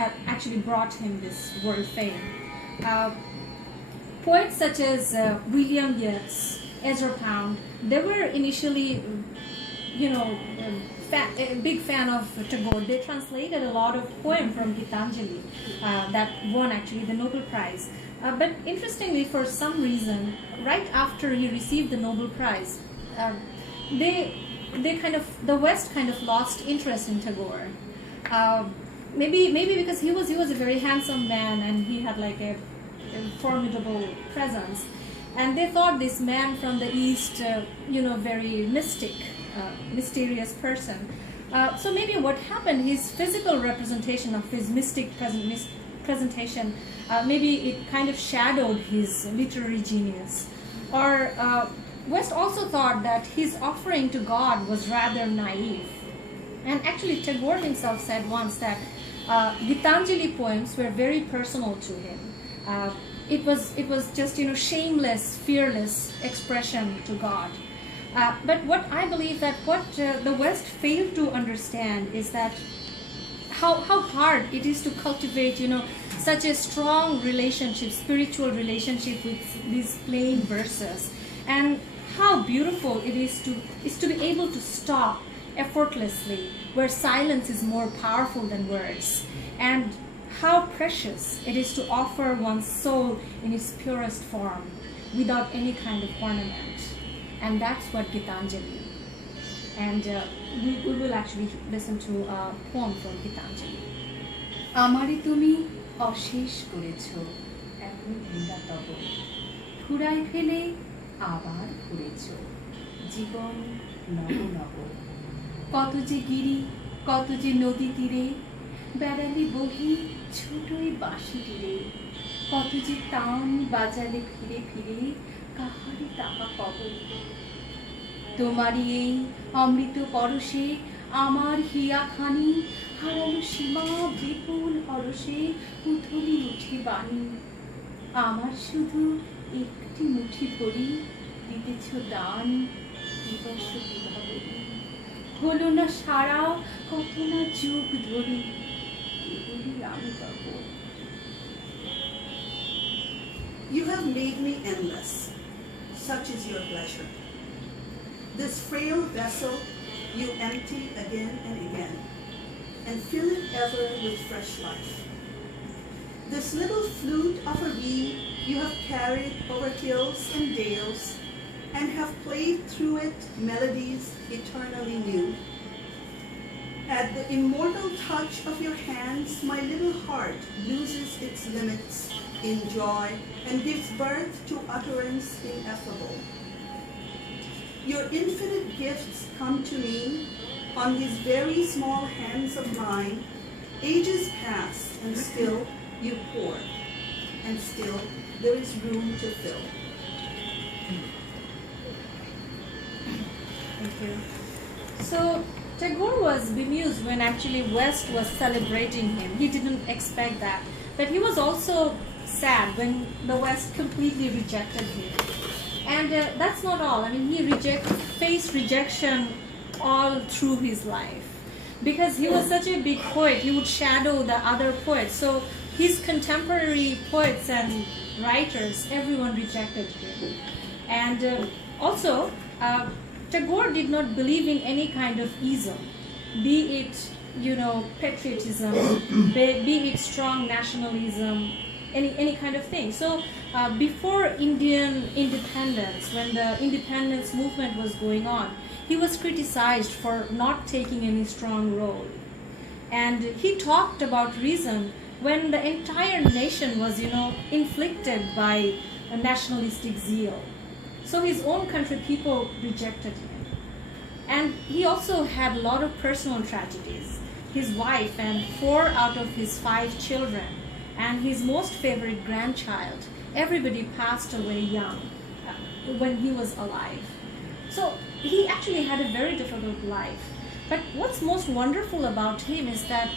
have actually brought him this world fame. Poets such as William Yeats, Ezra Pound, they were initially, a big fan of Tagore. They translated a lot of poems from Gitanjali that won actually the Nobel Prize. But interestingly, for some reason, right after he received the Nobel Prize, the West kind of lost interest in Tagore. Maybe because he was a very handsome man and he had like a formidable presence, and they thought this man from the East, very mysterious person. So maybe what happened, his physical representation of his mystic presentation, maybe it kind of shadowed his literary genius. Or West also thought that his offering to God was rather naive. And actually Tagore himself said once that Gitanjali poems were very personal to him. It was just shameless, fearless expression to God. But what I believe that what the West failed to understand is that how hard it is to cultivate such a strong relationship, spiritual relationship with these plain verses, and how beautiful it is to be able to stop effortlessly where silence is more powerful than words, and how precious it is to offer one's soul in its purest form without any kind of ornament. And that's what Gitanjali. And we will actually listen to a poem from Gitanjali. আমারে তুমি অশেষ করেছো এখন লীলা তব ঘুরাই ফেলে আবার ঘুরেছো জীবন নব নব কত যে গিরি কত যে নদী তীরে বেড়ালি বহি ছোটই বাঁশি তীরে কত যে তান বাজালে ফিরে ফিরে কাহারি তাহা কবর তোমারই এই অমৃত পরশে আমার হিয়াখানি হারালো সীমা বিপুল হরসে উথলি উঠে বাণী আমার শুধু একটি মুঠি ভরি দিতেছ দান দিবস বিভাবনী হলো না সারা কত না যুগ ধরি এগুলি আমি পাব You have made me endless, such is your pleasure. This frail vessel you empty again and again, and fill it ever with fresh life. This little flute of a reed you have carried over hills and dales, and have played through it melodies eternally new. At the immortal touch of your hands, my little heart loses its limits in joy and gives birth to utterance ineffable. Your infinite gifts come to me on these very small hands of mine. Ages pass and still you pour, and still there is room to fill. Thank you. So Tagore was bemused when actually West was celebrating him. He didn't expect that. But he was also sad when the West completely rejected him. And that's not all. I mean, he faced rejection all through his life. Because he was such a big poet, he would shadow the other poets. So his contemporary poets and writers, everyone rejected him. And also, Tagore did not believe in any kind of ism, be it, patriotism, be it strong nationalism, any kind of thing. So before Indian independence, when the independence movement was going on, he was criticized for not taking any strong role. And he talked about reason when the entire nation was, inflicted by a nationalistic zeal. So his own country people rejected him. And he also had a lot of personal tragedies. His wife and 4 out of his 5 children and his most favorite grandchild, everybody passed away young when he was alive. So he actually had a very difficult life. But what's most wonderful about him is that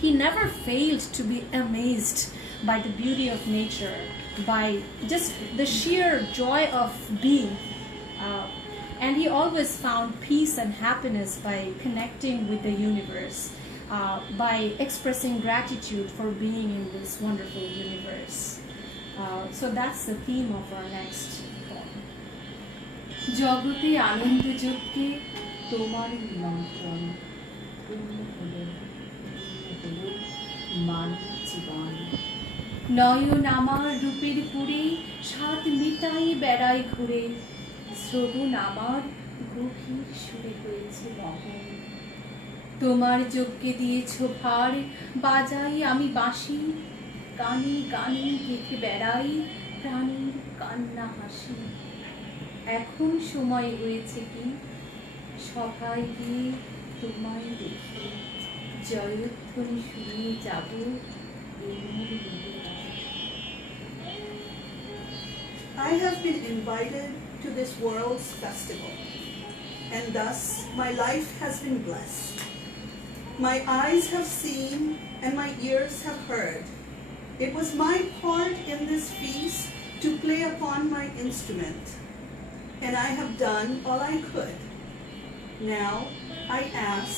he never failed to be amazed by the beauty of nature, by just the sheer joy of being. And he always found peace and happiness by connecting with the universe. by expressing gratitude for being in this wonderful universe. So that's the theme of our next poem. জগতে আনন্দ যজ্ঞে তোমার নিমন্ত্রণ পূর্ণ হলো মানব জীবন। নয়ন আমার রূপের পুরে সাত মিটাই বেড়াই ঘুরে, শ্রবণ আমার গভীর সুরে হয়েছে মহন। তোমার যজ্ঞে দিয়েছ ভার, বাজাই আমি বাঁশি, গানে গানে গেঁথে বেড়াই প্রাণীর কান্না হাসি। এখন সময় হয়েছে কি সভায় গিয়ে তোমায় দেখে জয়ধ্বনি শুনিয়ে যাব এই মোর বেদনায়। I have been invited to this world's festival, and thus my life has been blessed. My eyes have seen and my ears have heard. It was my part in this feast to play upon my instrument, and I have done all I could. Now I ask,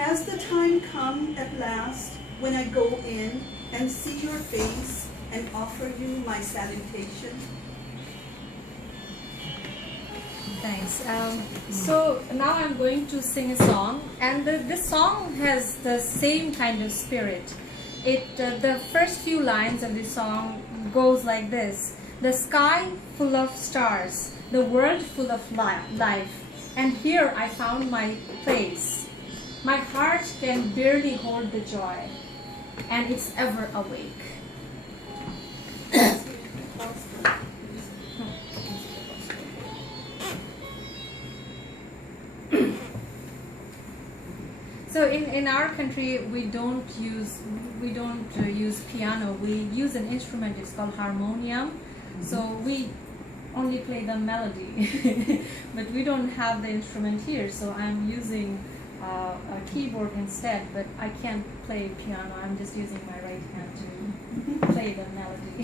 has the time come at last when I go in and see your face and offer you my salutation? Thanks. So now I'm going to sing a song, and this song has the same kind of spirit. The first few lines of the song goes like this: the sky full of stars, the world full of life, and here I found my place. My heart can barely hold the joy, and it's ever awake. So in our country we don't use piano. We use an instrument. It's called harmonium. So we only play the melody, but we don't have the instrument here. So I'm using a keyboard instead. But I can't play piano. I'm just using my right hand to play the melody.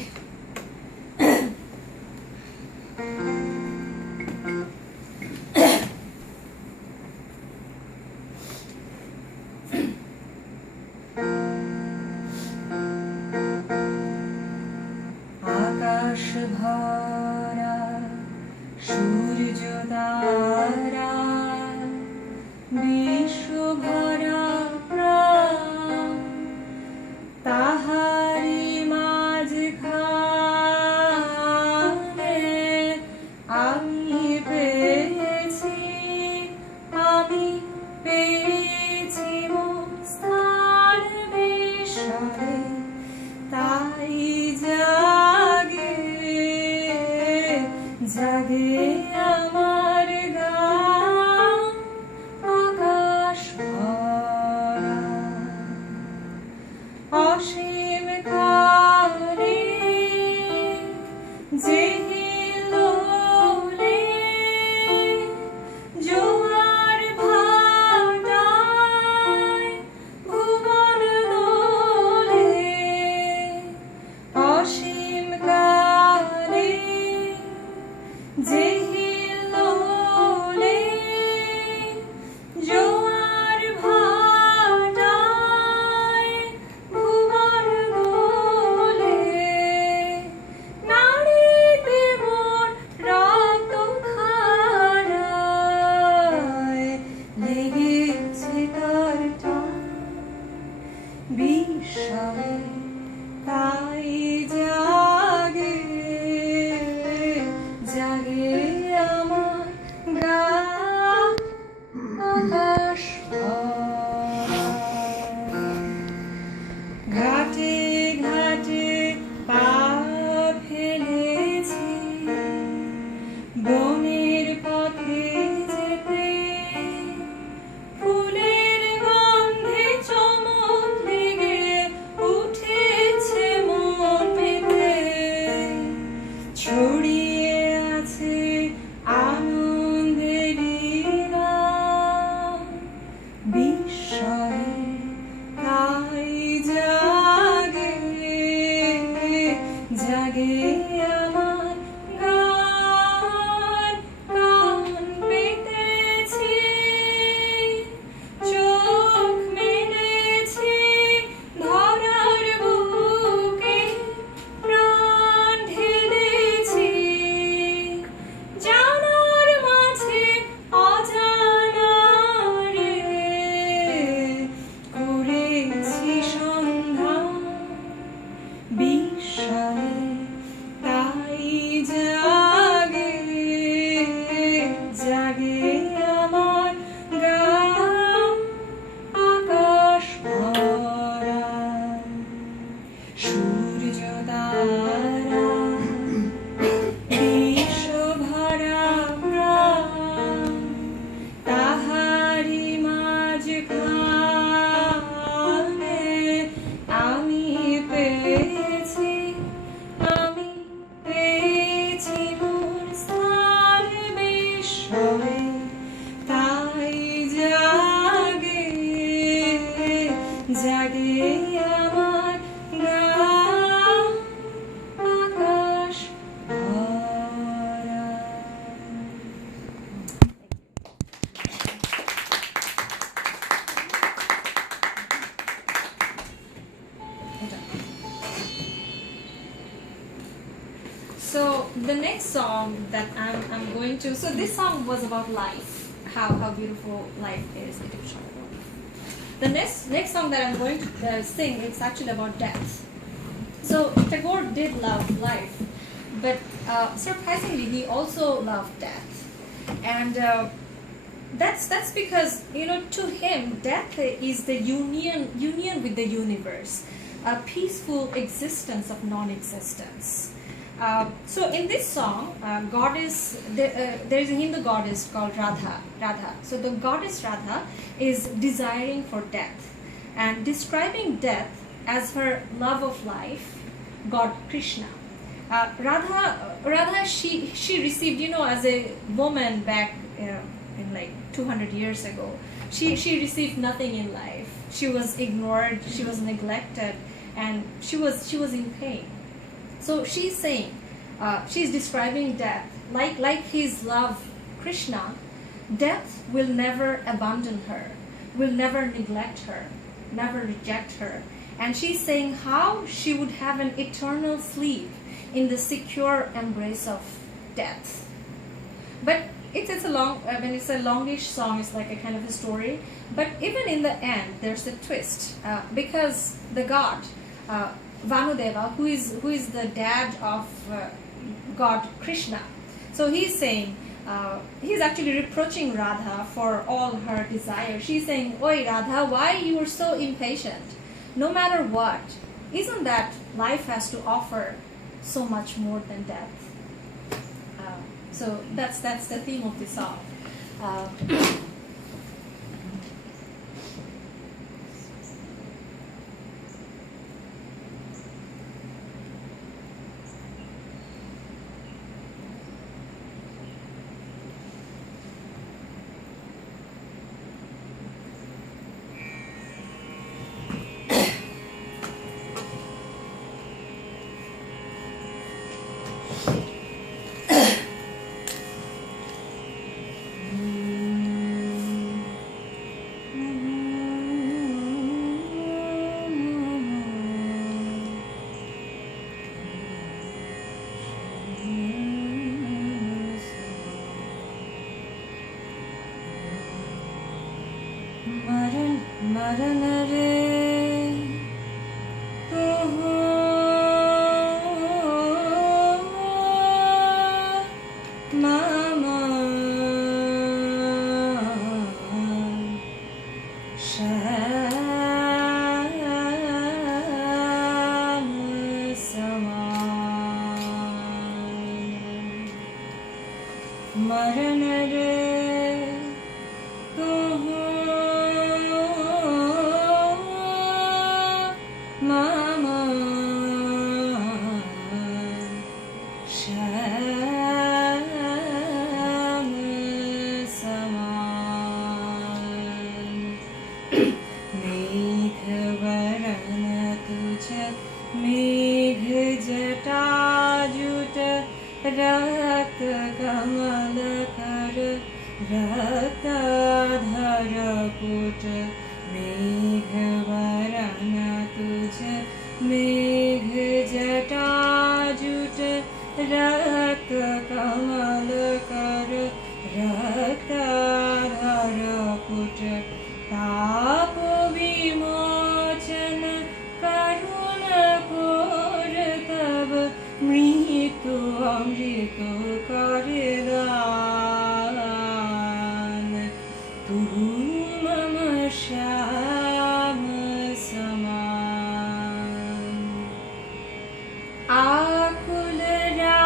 আকাশ ভরা সূর্য তারা, বিশ্ব ভরা প্রাণ, তাহারি মাঝখানে আমি পেয়েছি মোর স্থান বিষয়ে। তাই জাগে জাগে আমার গান, আকাশ ভরা অসীম কালে যে হিলোলে জোয়ার ভাটায় ভুবন দোলে। অসীম কালে যে হিলোলে জোয়ার ভাটায় ভুবন দোলে। নাড়িতে মোর রক্ত খারায় লেগেছে তার টান বিষয়ে। তাই জাগে জাগে আমার গান, আকাশ ভরা। ঘাটে ঘাটে পা ফেলেছি বনের পথে যেতে, ফুলের গন্ধে চমক লেগে উঠেছে মন পেতে। the next song that I'm going to, so this song was about life, how beautiful life is. The next song that I'm going to sing, it's actually about death. So Tagore did love life, but surprisingly he also loved death, and that's because, you know, to him death is the union with the universe, a peaceful existence of non-existence. So in this song, there is a Hindu goddess called Radha. So the goddess Radha is desiring for death and describing death as her love of life, God Krishna. Radha, she received, you know, as a woman back in like 200 years ago, she received nothing in life. She was ignored, she was neglected, and she was in pain. So she's saying, she's describing death like his love Krishna. Death will never abandon her, will never neglect her, never reject her. And she's saying how she would have an eternal sleep in the secure embrace of death. But it's a long, when it's a longish song, it's like a kind of a story. But even in the end, there's a twist, because the god Vanudeva, who is the dad of God Krishna, so he's saying, he's actually reproaching Radha for all her desires. She's saying, "Oi Radha, why you are so impatient? No matter what, isn't that life has to offer so much more than death?" So that's the theme of the song. Maran re mama sham saman maran re रक्त कमल कर रक्त धर put मेघ वरण तुझ मेघ जटा जुट रक्त कमल कर रक्त धर पुट ताप विमोचन करुण कोर तब मृत्यु अमृत करे दान तू मम श्याम समान आकुल रा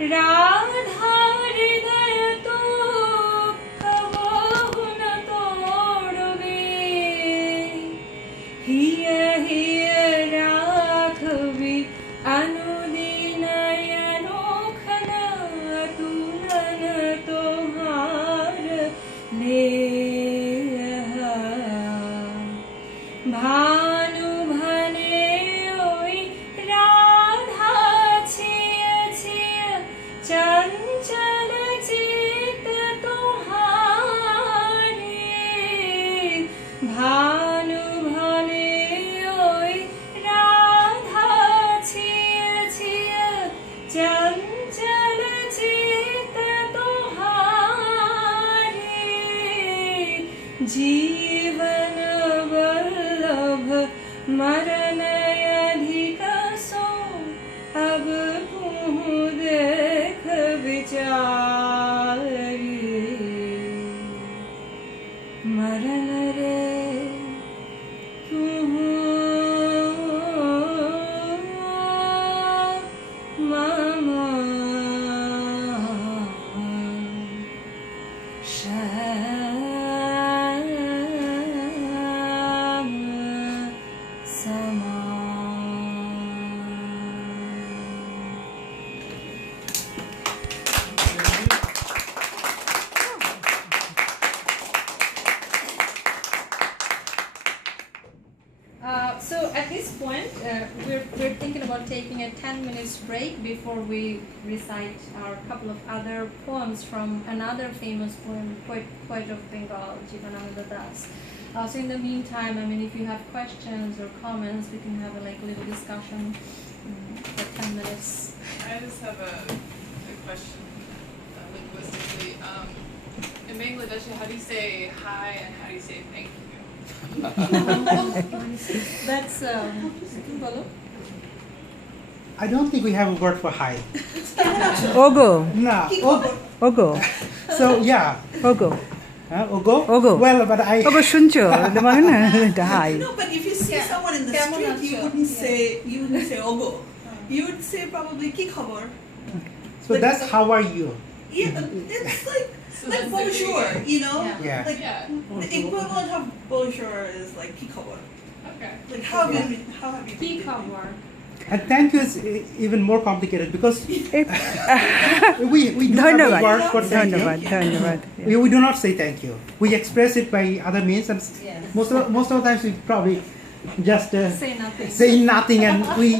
राधा हृदय तो कबहु न तोड़बे हिय हिय राखबी अनुदिन अनोखन तुलन तोहार नेह भानु भने ओई राधा छिय छिय चंचल चित तुम्हारे भानु भने ओई राधा छिय छिय चंचल चित तुम्हारे जीवन वल्लभ मरण अधिक सो अब तुहु देख विचारी मरण रे तुहु मम श्याम समा So at this point, we're thinking about taking a 10 minutes break before we recite our couple of other poems from another famous poet of Bengal, Jivanananda Das. So in the meantime, I mean, if you have questions or comments, we can have a little discussion for 10 minutes. I just have a question linguistically. In Bangladeshi, how do you say hi and how do you say thank you? That's Bolo. I don't think we have a word for hi. Ogo No. Ogo So yeah. Ogo Ogo? Ogo. Well, but I. Ogo শুনছো hi No, but if you see someone in the Kemon street, acho? you wouldn't say ogo. You would say probably ki khabar. So that's how are you? Yeah, it's like So like that's bonjour, the- you know? Yeah. Like Yeah. the equivalent of bonjour is like ki khabar. Okay. Like how have you been? P-cover. And thank you is even more complicated because we do have a ধন্যবাদ word for thank ধন্যবাদ you. ধন্যবাদ We do not say thank you. We express it by other means, and most of the times we probably just Say nothing. say nothing, and we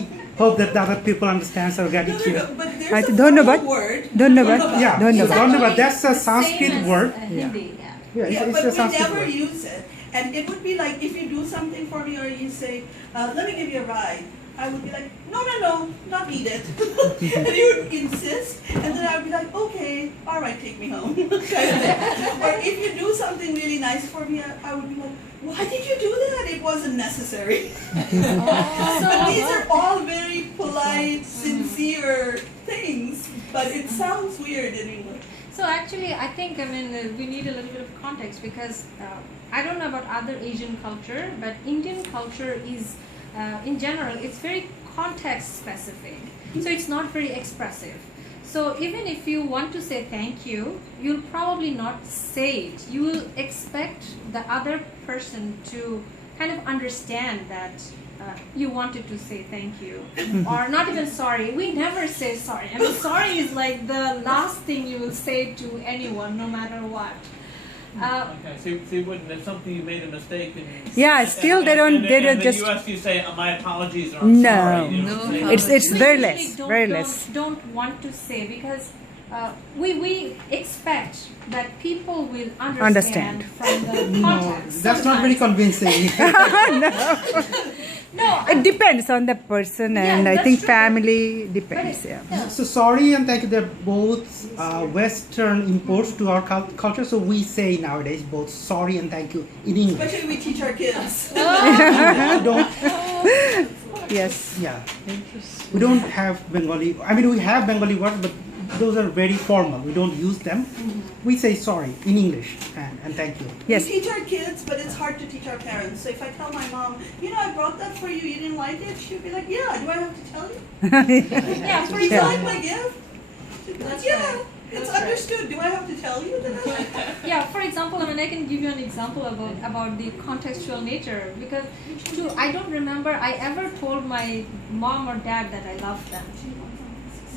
hope that the other people understands our No, gratitude. but আচ্ছা, there's a ধন্যবাদ। formal word. ধন্যবাদ। Yeah, ধন্যবাদ। so ধন্যবাদ, that's a the same Sanskrit as, word. Hindi, yeah. Yeah, Yeah, it's but a we Sanskrit never word. use it. And it would be like if you do something for me or you say, let me give you a ride. I would be like, no, not needed. And you would insist. And then I would be like, okay, all right, take me home. Kind of thing. Or if you do something really nice for me, I would be like, why did you do that? It wasn't necessary. But these are all very polite, sincere things. But it sounds weird in English. So actually, I think, we need a little bit of context because I don't know about other Asian culture, but Indian culture is, in general, it's very context specific. So it's not very expressive. So even if you want to say thank you, you'll probably not say it. You will expect the other person to kind of understand that you wanted to say thank you or not even sorry. We never say sorry. I mean, sorry is like the last thing you will say to anyone, no matter what. Okay, so you wouldn't, if something you made a mistake and... Yeah, still they don't- they in don't the just- US you say, my apologies or I'm No. sorry. You No don't say apologies. it's We very usually less very less don't want to say because we expect that people will understand from the context. That's not very Sometimes. convincing. No, it depends on the person Yeah, and I that's think true. family but depends it- yeah yeah. So sorry and thank you, they're both Western imports to our culture. So we say nowadays both sorry and thank you in English. Especially we teach our kids. I don't, yes yeah. We don't have Bengali. I mean, we have Bengali words, but those are very formal. We don't use them. We say sorry in English and thank you. yes We teach our kids, but it's hard to teach our parents. So if I tell my mom, I brought that for you, you didn't like it, she'd be like, yeah, do I have to tell you? Yeah, for Did you example, like my gift? That's yeah, right. it's That's right. understood. Do I have to tell you that? Yeah, for example, I mean, I can give you an example about the contextual nature, because I don't remember I ever told my mom or dad that I love them.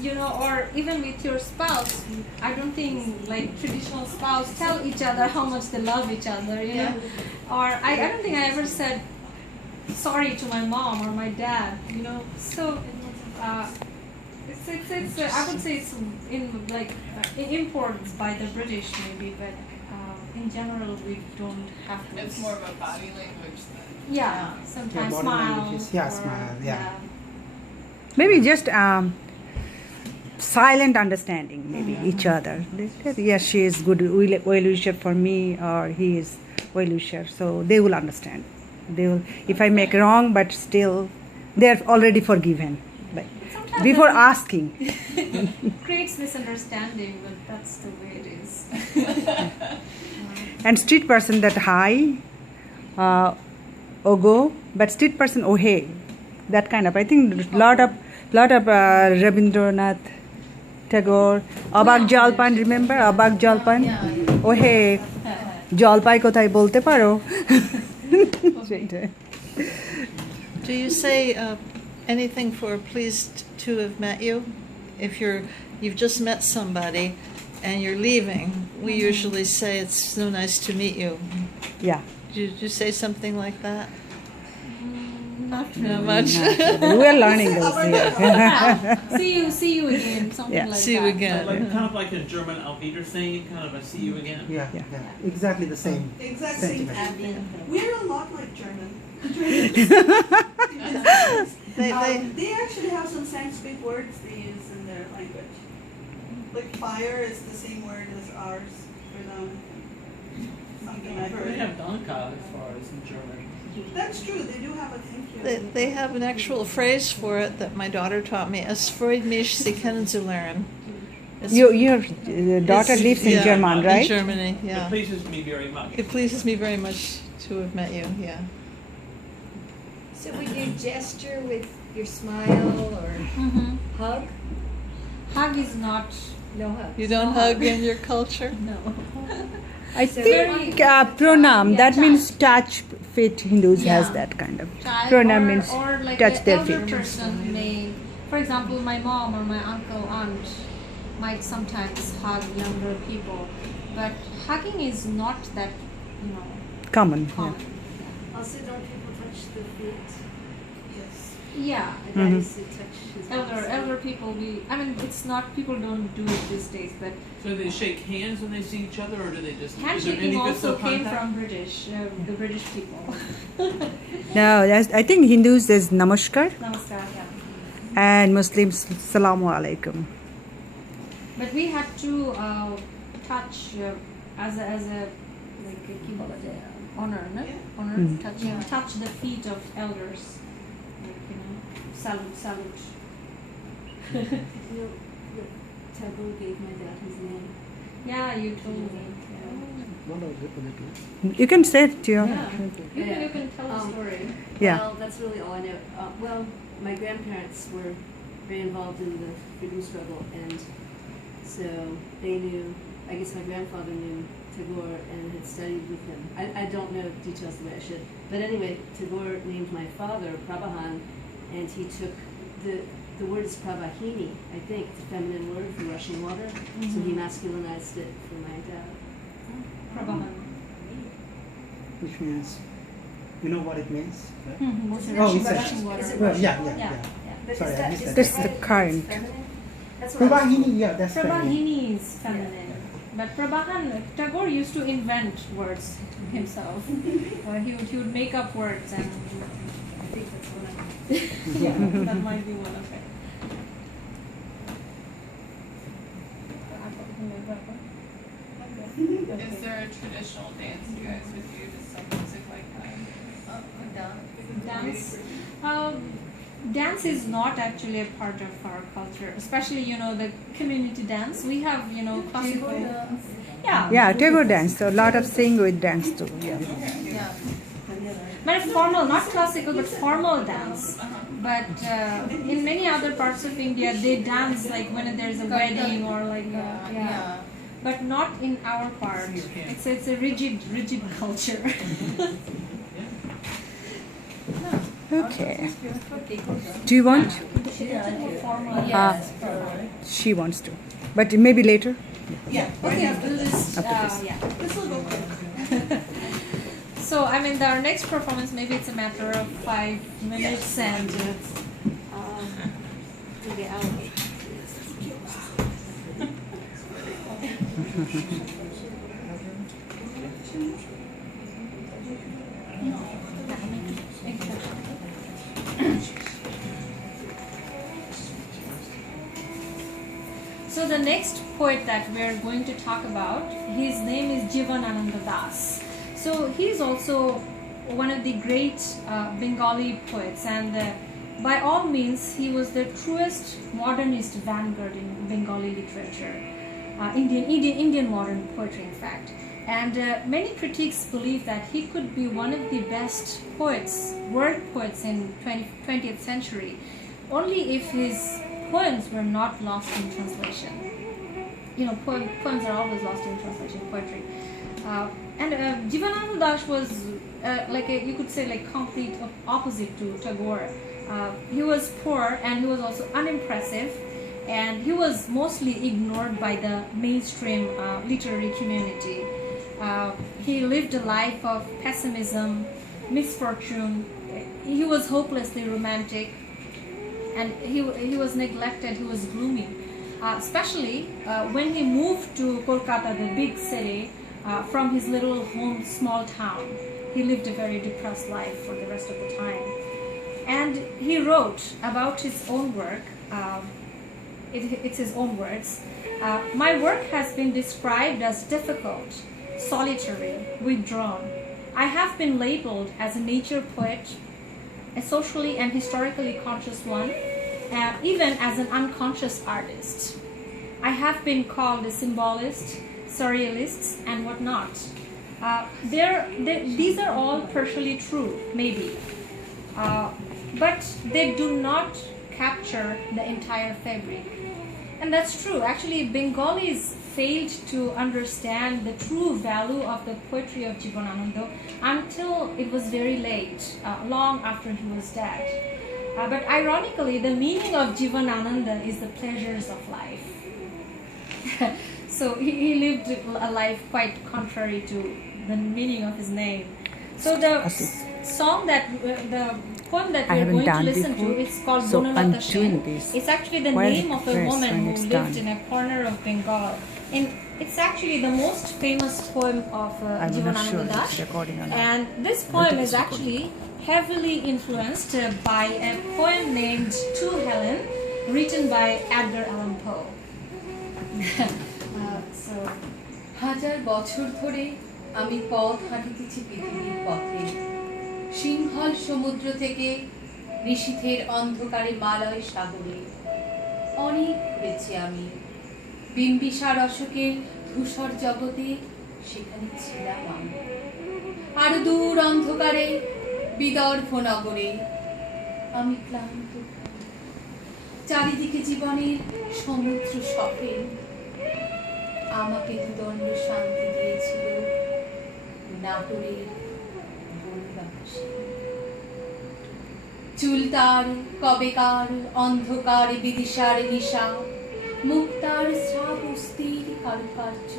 You know, or even with your spouse, I don't think like traditional spouse tell each other how much they love each other, you know. Or I don't think I ever said sorry to my mom or my dad, you know. So it's I would say it's in like imports by the British maybe, but in general we don't have to. It's more of a body language than. Yeah, sometimes body smile. language is- yeah, or- smile, yeah. Maybe just silent understanding, maybe each other. Yes, she is good well wisher for me, or he is well wisher, so they will understand. They will. If I make wrong, but still, they are already forgiven. Like Sometimes before it asking. creates misunderstanding, but that's the way it is. And street person that hi, ogo, but street person oh hey, that kind of. I think lot of Rabindranath Tagore, Abag Jalpan, remember Abag Jalpan? Oh hey, জলপাই কোথায় বলতে পারো? সেটাই। Do you say anything for pleased to have met you? If you've just met somebody and you're leaving, we usually say it's so nice to meet you. Yeah. Do you say something like that? Not Not much. We are learning those here. see you again, something Yeah. like See you that. again. Like kind of like a German Auf Wiedersehen, kind of a see you again. Yeah, Yeah. yeah, exactly the same. Exact same Sentiment. thing. We're a lot like German. They actually have some Sanskrit words they use in their language. Like fire is the same word as ours for them. Something I They heard. have Danke as far as in German. That's true. They do have a thank you. They have an actual phrase for it that my daughter taught me. Es freut mich, Sie kennen zu lernen. Your daughter lives in Yeah, Germany, right? In Germany, It yeah. pleases me very much. It pleases me very much to have met you, yeah. So would you gesture with your smile or Mhm. hug? Hug is not. No hug. You don't hug in your culture? No. I So think very- pranam, Yeah, that touch. means touch fit. Hindus has Yeah. that kind of. Child Pranam or, means or like touch an their elder feet. person may, for example, my mom or my uncle, aunt might sometimes hug younger people, but hugging is not that, you know, Common. Yeah. common. Also, don't people touch the feet? Yes. Yeah. My dad Mhm. used to touch his Elder people, I mean, it's not, people don't do it these days, but So do they shake hands when they see each other, or do they just? is there handshaking any also physical came contact? from British, the British people. No, I think Hindus is namaskar Namaskar, yeah. and Muslims salamu alaikum. But we had to touch as a like কি বলা যায়, honor, no? Honor, Mm. touch the feet of elders, like, you know, salute. You know, Tagore gave my dad his name. Yeah, you told me. You can say it to your. Yeah. You can tell the story. Yeah. Well, that's really all I know. Well, my grandparents were very involved in the freedom struggle, and so they knew. I guess my grandfather knew Tagore and had studied with him. I don't know details the way I should, but anyway, Tagore named my father Prabhahan, and he took the word is Prabhahini, I think. It's a feminine word for rushing water, so he masculinized it for my dad. Prabhahan. Which means, you know what it means? Oh, he said. rushing water. Is it Well, rushing yeah, water? yeah, Yeah. yeah. But Sorry, is I that, missed is that. That's that the right? current. It's feminine? That's what I was Prabhahini, yeah, that's Prabhahini is feminine. But Prabhahan, Tagore used to invent words himself. Or he would make up words, and I think that's what I yeah, that might be one of it. Is there a traditional dance you guys would do to some music like that? Dance. Dance is not actually a part of our culture, especially, you know, the community dance. We have, you know, classical. Yeah. Yeah, Tagore dance. So a lot of sing with dance too. Yeah. But formal, not classical, but formal dance. but in many other parts of India, they dance like when there's a wedding or like but not in our part. It's a rigid culture. Okay. Do you want? Yes. She wants to, but maybe later. Yeah. Okay, we'll just yeah. This will go quick. So I mean, our next performance, maybe it's a matter of 5 minutes, and Okay, I'll wait. So the next poet that we're going to talk about, his name is Jivanananda Das. So he's also one of the great Bengali poets, and by all means he was the truest modernist vanguard in Bengali literature, Indian modern poetry in fact. And many critics believe that he could be one of the best poets, word poets in 20th century, only if his poems were not lost in translation. You know, poems are always lost in translation, poetry. And Jivanananda Das was you could say like complete opposite to Tagore. He was poor and he was also unimpressive, and he was mostly ignored by the mainstream literary community. He lived a life of pessimism, misfortune. He was hopelessly romantic, and he was neglected. He was gloomy, especially when he moved to Kolkata, the big city, from his little home, small town. He lived a very depressed life for the rest of the time. And he wrote about his own work. It's his own words. My work has been described as difficult, solitary, withdrawn. I have been labeled as a nature poet, a socially and historically conscious one, even as an unconscious artist. I have been called a symbolist, surrealist, and whatnot. These are all partially true, maybe, but they do not capture the entire fabric. And that's true. Actually, Bengalis failed to understand the true value of the poetry of Jivanananda until it was very late, long after he was dead. But ironically, the meaning of Jivanananda is the pleasures of life. So he lived a life quite contrary to the meaning of his name. So the song that the poem that we are going to listen to, it's called Bonalata Sen. It's actually the name of a woman who lived in a corner of Bengal. And it's actually the most famous poem of Jivanananda Das. And this poem is actually heavily influenced by a poem named To Helen, written by Edgar Allan Poe. হাজার বছর ধরে আমি পথ হাঁটিতেছি পৃথিবীর পথে, সিংহল সমুদ্র থেকে নিশীথের অন্ধকারে মালয় সাগরে। অনেক ঘুরেছি আমি বিম্বিসার অশোকের ধূসর জগতে, সেখানে ছিলাম আমি। আরো দূর অন্ধকারে বিদর্ভ নগরে আমি ক্লান্ত, চারিদিকে জীবনের সমুদ্র সফল। আমাকে দুদণ্ড শান্তি দিয়েছিল নাটোরের বনবাসী। চুল তার কবেকার অন্ধকার বিদিশার নিশা, মুক্তার শ্রাব অস্থির কারুকার্য।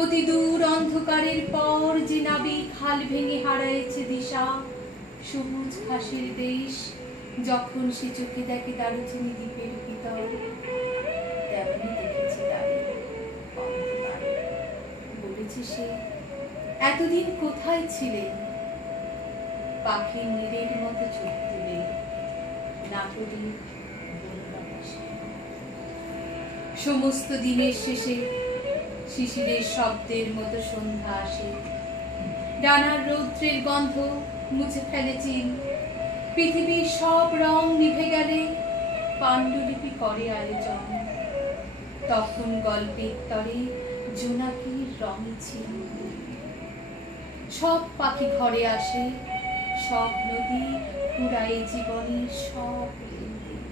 অতি দূর অন্ধকারের পর যে নাবিক হাল ভেঙে হারাইছে দিশা, সবুজ ঘাসের দেশ যখন সে চোখে দেখে দারুচিনি দ্বীপের ভিতর, তেমনি দেখেছে তারে অন্ধকারে। বলেছে সে, এতদিন কোথায় ছিলে? পাখির নীড়ের মতো চোখ তুলে নাটোরের বনবাসী। সমস্ত দিনের শেষে শিশিরের শব্দের মতো সন্ধ্যা আসে, ডানার রৌদ্রের গন্ধ মুছে ফেলে চিন। পৃথিবীর সব রং নিভে গেলে পাণ্ডুলিপি করে আয়োজন, তখন গল্পের তরে জোনাকির রঙে ছিল। সব পাখি ঘরে আসে, সব নদী পুরাই জীবনের সব লেনদেন।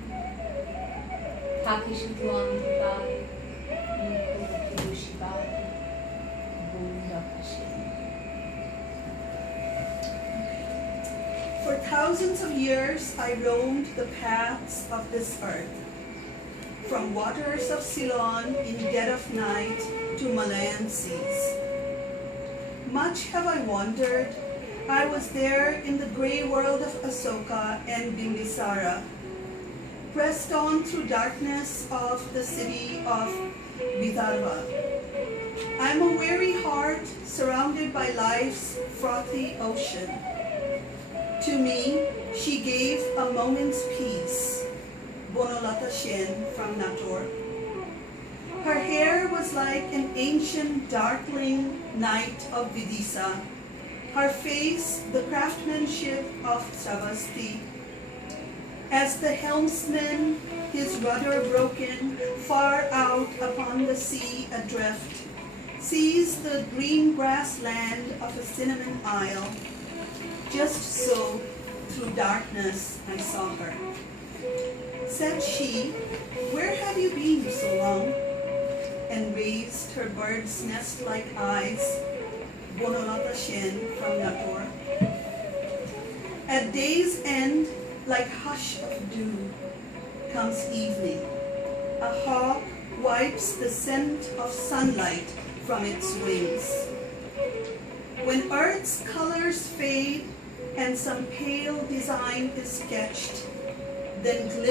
থাকে শুধু অন্ধকার মুখোমুখি বসিবার বন্ধ আকাশে। For thousands of years I roamed the paths of this earth, from waters of Ceylon in dead of night to Malayan seas. Much have I wandered. I was there in the grey world of Asoka and Bimbisara, pressed on through darkness of the city of Vidarbha. I am a weary heart surrounded by life's frothy ocean. To me, she gave a moment's peace, Bonolata Shen from Nator. Her hair was like an ancient darkling night of Vidisa, her face the craftsmanship of Savasti. As the helmsman, his rudder broken, far out upon the sea adrift, sees the green grassland of a cinnamon isle, just so, through darkness, I saw her. Said she, "Where have you been so long?" And raised her bird's nest-like eyes, Bonolata Shen from Nator. At day's end, like hush of dew, comes evening. A hawk wipes the scent of sunlight from its wings. When earth's colors fade and some pale design is sketched, then glimmers